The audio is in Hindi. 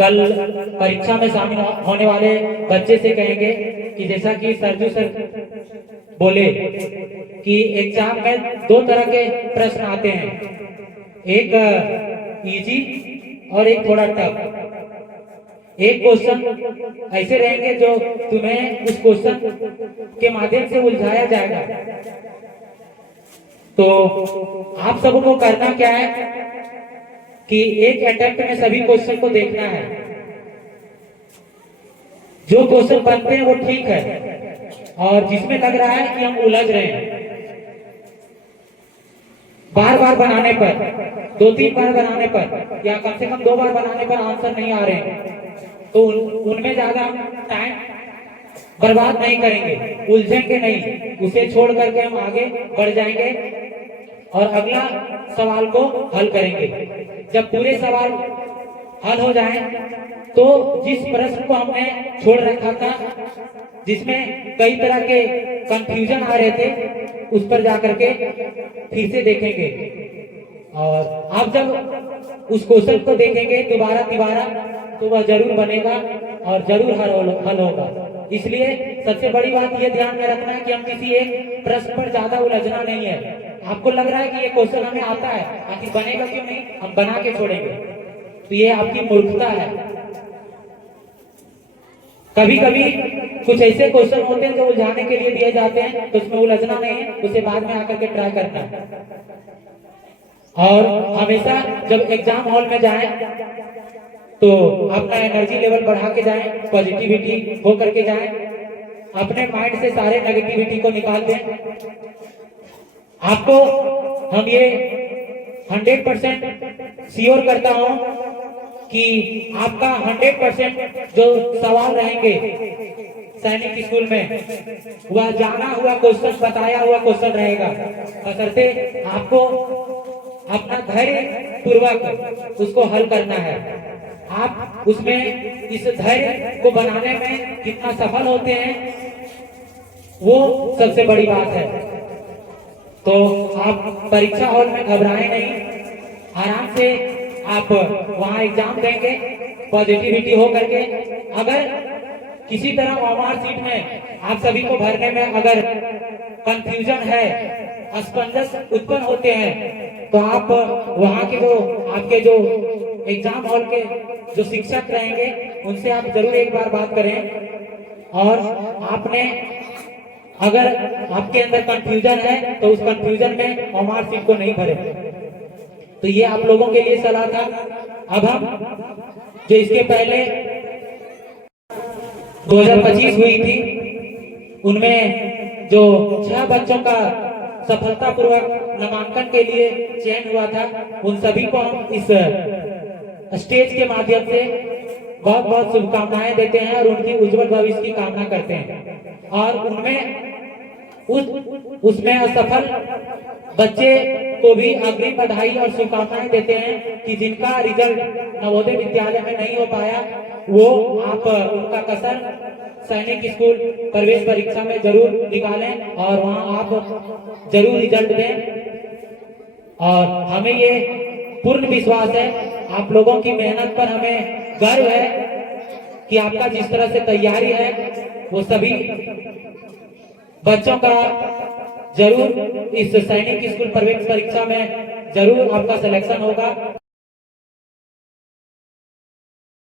कल परीक्षा में शामिल होने वाले बच्चे से कहेंगे कि जैसा कि सरजू सर बोले कि एग्जाम में दो तरह के प्रश्न आते हैं, एक इजी और एक थोड़ा टफ। एक क्वेश्चन ऐसे रहेंगे जो तुम्हें उस क्वेश्चन के माध्यम से उलझाया जाएगा। तो आप सबों को करना क्या है कि एक अटेम्प्ट में सभी क्वेश्चन को देखना है। जो क्वेश्चन बनते हैं वो ठीक है, और जिसमें लग रहा है कि हम उलझ रहे हैं, बार बार बनाने पर, 2-3 बार बनाने पर या कम से कम 2 बार बनाने पर आंसर नहीं आ रहे हैं, तो उनमें ज्यादा टाइम बर्बाद नहीं करेंगे, उलझेंगे नहीं, उसे छोड़ करके हम आगे बढ़ जाएंगे और अगला सवाल को हल करेंगे। जब पूरे सवाल हल हो जाए तो जिस प्रश्न को हमने छोड़ रखा था, जिसमें कई तरह के कंफ्यूजन आ रहे थे, उस पर जाकर के फिर से देखेंगे। और आप जब उस क्वेश्चन को देखेंगे दोबारा तो वह जरूर बनेगा और जरूर हल होगा। इसलिए सबसे बड़ी बात यह ध्यान में रखना है कि हम किसी एक प्रश्न पर ज्यादा उलझना नहीं है। आपको लग रहा है कि ये क्वेश्चन हमें आता है, आखिर बनेगा क्यों नहीं, हम बना के छोड़ेंगे, तो ये आपकी मूर्खता है। कभी कभी कुछ ऐसे क्वेश्चन होते हैं जो उलझाने के लिए दिए जाते हैं, तो उसमें उलझना नहीं है, उसे बाद में आकर के ट्राई करना है। और हमेशा जब एग्जाम हॉल में जाएं तो अपना एनर्जी लेवल बढ़ा के जाएं, पॉजिटिविटी हो करके जाएं, अपने माइंड से सारे नेगेटिविटी को निकाल दें। आपको हम ये 100% श्योर करता हूं कि आपका 100% जो सवाल रहेंगे सैनिक स्कूल में, वह जाना हुआ क्वेश्चन, बताया हुआ क्वेश्चन रहेगा। बशर्ते आपको अपना धैर्य पूर्वक उसको हल करना है। आप उसमें इस धैर्य को बनाने में कितना सफल होते हैं, वो सबसे बड़ी बात है। तो आप परीक्षा हॉल में घबराएं नहीं, आराम से आप वहां एग्जाम देंगे पॉजिटिविटी हो करके। अगर किसी तरह ओएमआर सीट में आप सभी को भरने में अगर कंफ्यूजन है, असमंजस उत्पन्न होते हैं, तो आप वहां के जो आपके जो एग्जाम हॉल के जो शिक्षक रहेंगे उनसे आप जरूर एक बार बात करें। और आपने अगर आपके अंदर कंफ्यूजन है तो उस कंफ्यूजन में ओएमआर सीट को नहीं भरे। तो ये आप लोगों के लिए सलाह था। अब हम जो इसके पहले 2025 हुई थी, उनमें जो 6 बच्चों का सफलतापूर्वक नामांकन के लिए चयन हुआ था, उन सभी को हम इस स्टेज के माध्यम से बहुत बहुत शुभकामनाएं देते हैं और उनकी उज्जवल भविष्य की कामना करते हैं। और उनमें उसमें असफल बच्चे को भी अग्रिम बधाई और शुभकामनाएं देते हैं कि जिनका रिजल्ट नवोदय विद्यालय में नहीं हो पाया, वो आप उनका कसर सैनिक स्कूल प्रवेश परीक्षा में जरूर निकालें और वहां आप जरूर रिजल्ट दें। और हमें ये पूर्ण विश्वास है, आप लोगों की मेहनत पर हमें गर्व है कि आपका जिस तरह से तैयारी है वो सभी बच्चों का जरूर इस सैनिक स्कूल प्रवेश परीक्षा में जरूर आपका सिलेक्शन होगा।